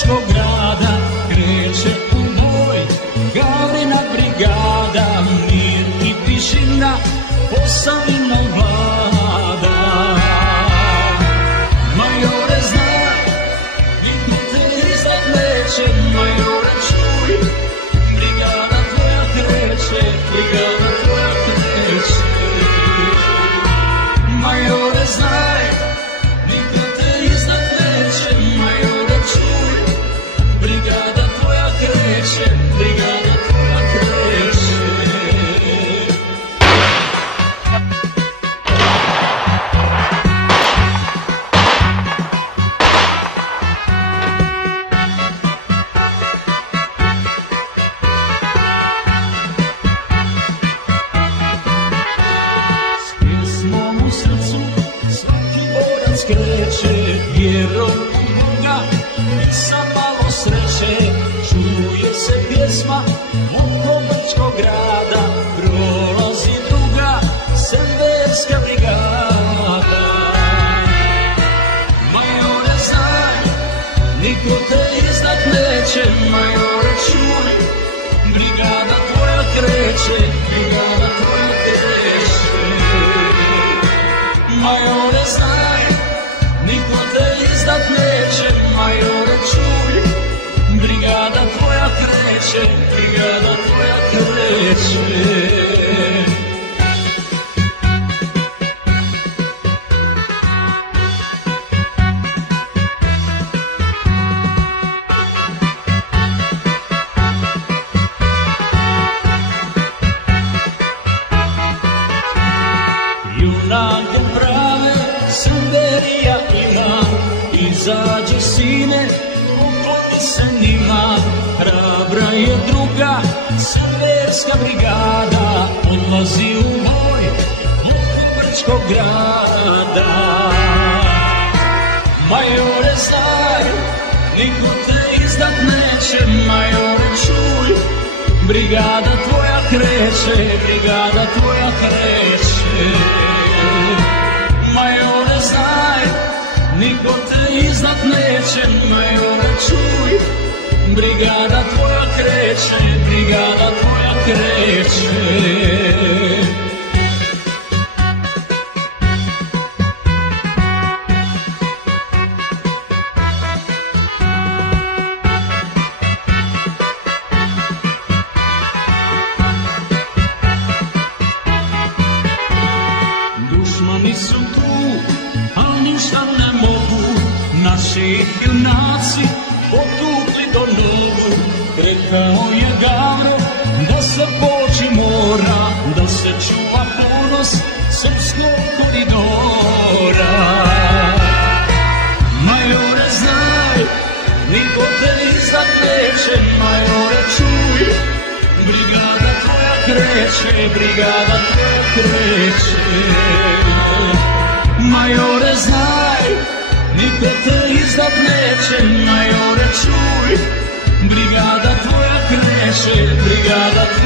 Brčkog grada kreće u boj Gavrina brigada, mir i tišina, Posavina vlada. Majore znaj, niko te iznad neće, majore čuj, brigada tvoja kreće, brigada tvoja kreće. Majore znaj, niko te iznad neće, majore čuj, brigada tvoja kreće, brigada tvoja kreće. Kreće vjerom u Boga i sa malo sreće čuje se pjesma oko Brčkog grada, prolazi druga Semverska brigada. Majore znaj, niko te iznad neće, majore čuj, brigada tvoja kreće, brigada tvoja kreće. Majore znaj, niko te iznad neće, majore čuj, brigada tvoja kreće, brigada tvoja kreće. Junake prave Semverija ima, izađi sine, ukloni se njima, hrabra je druga Semverska brigada, odlazi u boj oko Brčkog grada. Majore znaj, niko te iznad neće, majore čuj, brigada tvoja kreće, brigada tvoja kreće. Majore znaj, niko te iznad neće, majore čuj, brigada tvoja kreće, brigada tvoja kreće. Dušmani su tu, al ništa ne mogu, naši junaci potukli do nogu. Rekao je Gavro da se poći mora, da se čuva ponos srpskog koridora. Majore znaj, niko te iznad neće, majore čuj, brigada tvoja kreće, brigada tvoja kreće. Majore znaj, niko te iznad neće, majore čuj, brigada tvoja kreće, brigada tvoja kreće.